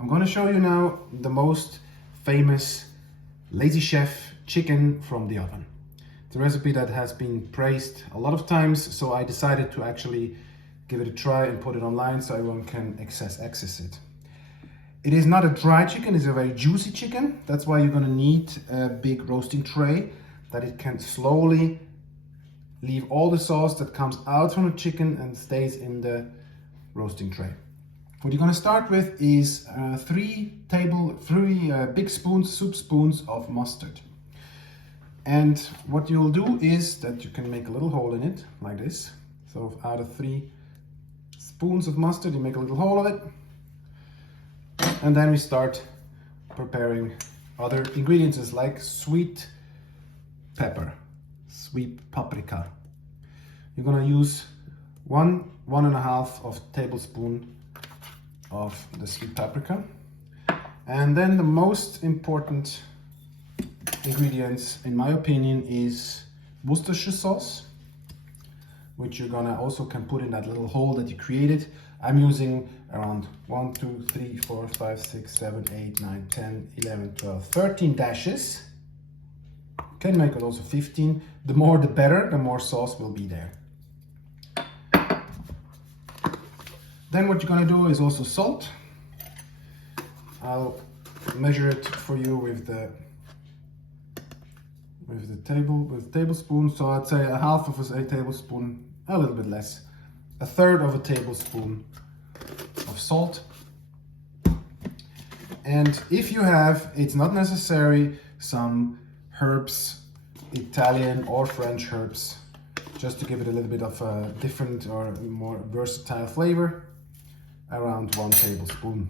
I'm going to show you now the most famous Lazy Chef chicken from the oven. It's a recipe that has been praised a lot of times, so I decided to actually give it a try and put it online so everyone can access it. It is not a dry chicken, it's a very juicy chicken. That's why you're going to need a big roasting tray that it can slowly leave all the sauce that comes out from the chicken and stays in the roasting tray. What you're going to start with is three big soup spoons of mustard. And what you'll do is that you can make a little hole in it like this. So out of 3 spoons of mustard, you make a little hole of it. And then we start preparing other ingredients like sweet pepper, sweet paprika. You're gonna use 1.5 of tablespoon of the sweet paprika. And then the most important ingredients, in my opinion, is Worcestershire sauce, which you're gonna also can put in that little hole that you created. I'm using around 1, 2, 3, 4, 5, 6, 7, 8, 9, 10, 11, 12, 13 dashes. You can make it also 15. The more the better, the more sauce will be there. Then what you're gonna do is also salt. I'll measure it for you with the tablespoon. So I'd say a half of a tablespoon, a little bit less, a third of a tablespoon of salt. And if you have, it's not necessary, some herbs, Italian or French herbs, just to give it a little bit of a different or more versatile flavor, around 1 tablespoon.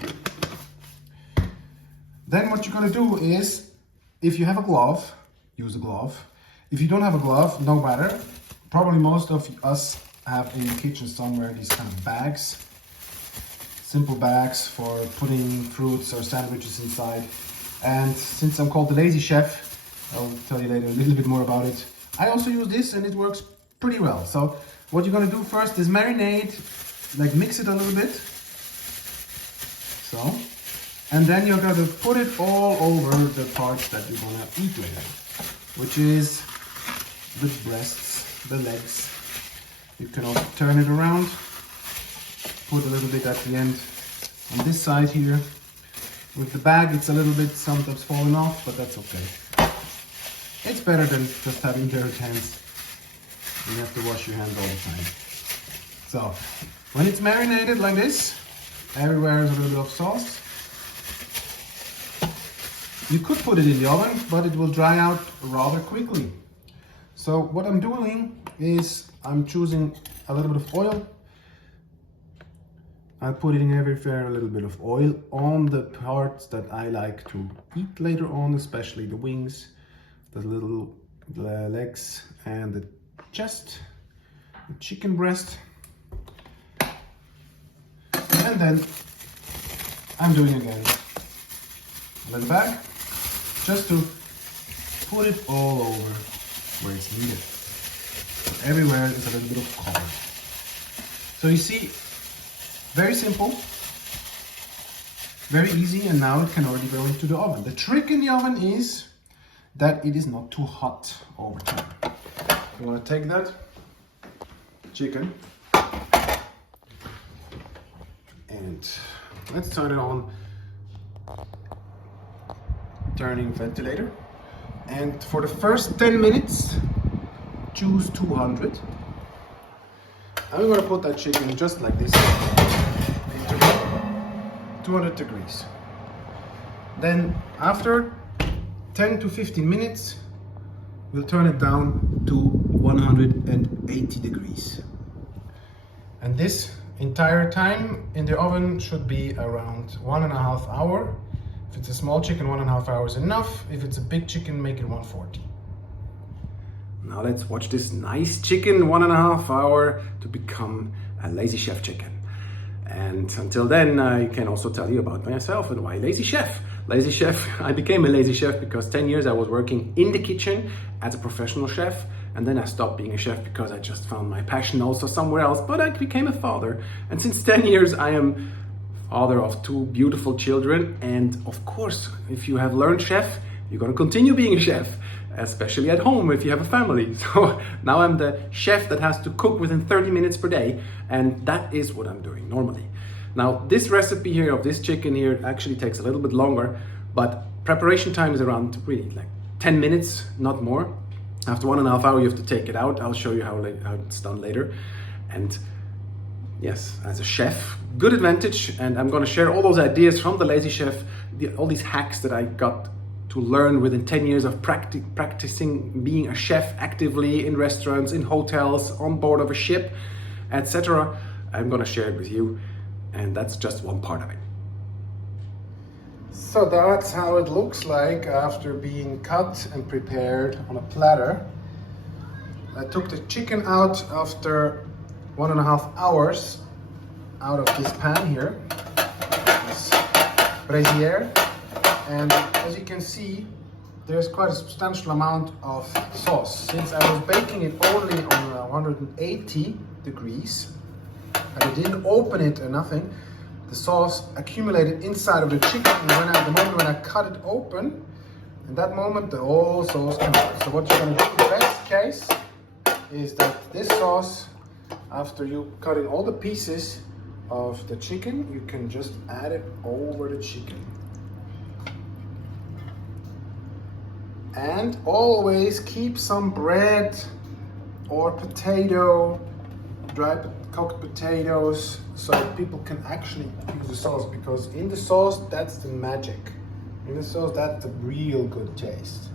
Then what you're gonna do is, if you have a glove, use a glove. If you don't have a glove, no matter. Probably most of us have in the kitchen somewhere these kind of bags, simple bags for putting fruits or sandwiches inside. And since I'm called the Lazy Chef, I'll tell you later a little bit more about it. I also use this and it works pretty well. So what you're gonna do first is marinate, like mix it a little bit. So, and then you're gonna put it all over the parts that you're gonna eat later, which is the breasts, the legs. You can also turn it around, put a little bit at the end on this side here. With the bag, it's a little bit sometimes falling off, but that's okay. It's better than just having dirty hands. You have to wash your hands all the time. So, when it's marinated like this, everywhere is a little bit of sauce. You could put it in the oven, but it will dry out rather quickly. So what I'm doing is I'm choosing a little bit of oil. I'm putting everywhere a little bit of oil on the parts that I like to eat later on, especially the wings, the little legs and the chest, the chicken breast. And then I'm doing again a little bag, just to put it all over where it's needed. Everywhere is a little bit of color. So you see, very simple, very easy, and now it can already go into the oven. The trick in the oven is that it is not too hot over time. You want to take that chicken and let's turn it on, turning ventilator. And for the first 10 minutes, choose 200. I'm gonna put that chicken just like this, 200 degrees. Then after 10 to 15 minutes, we'll turn it down to 180 degrees. And this entire time in the oven should be around 1.5 hours. If it's a small chicken, 1.5 hours is enough. If it's a big chicken, make it 140. Now let's watch this nice chicken 1.5 hours to become a Lazy Chef chicken. And until then, I can also tell you about myself and why Lazy Chef. Lazy Chef, I became a Lazy Chef because 10 years I was working in the kitchen as a professional chef, and then I stopped being a chef because I just found my passion also somewhere else, but I became a father. And since 10 years I am father of 2 beautiful children, and of course, if you have learned chef, you're gonna continue being a chef, especially at home if you have a family. So now I'm the chef that has to cook within 30 minutes per day, and that is what I'm doing normally. Now, this recipe here of this chicken here actually takes a little bit longer, but preparation time is around really like 10 minutes, not more. After 1.5 hours, you have to take it out. I'll show you how it's done later. And yes, as a chef, good advantage. And I'm gonna share all those ideas from the Lazy Chef, all these hacks that I got to learn within 10 years of practicing being a chef actively in restaurants, in hotels, on board of a ship, etc. I'm gonna share it with you. And that's just one part of it. So that's how it looks like after being cut and prepared on a platter. I took the chicken out after 1.5 hours out of this pan here, this braisiere, and as you can see, there's quite a substantial amount of sauce. Since I was baking it only on 180 degrees, and I didn't open it or nothing, the sauce accumulated inside of the chicken, and the moment when I cut it open, in that moment the whole sauce came out. So what you're going to do in the best case is that this sauce, after you cutting all the pieces of the chicken, you can just add it over the chicken. And always keep some bread or potato, dry cooked potatoes, so that people can actually use the sauce, because in the sauce, that's the magic. In the sauce, that's the real good taste.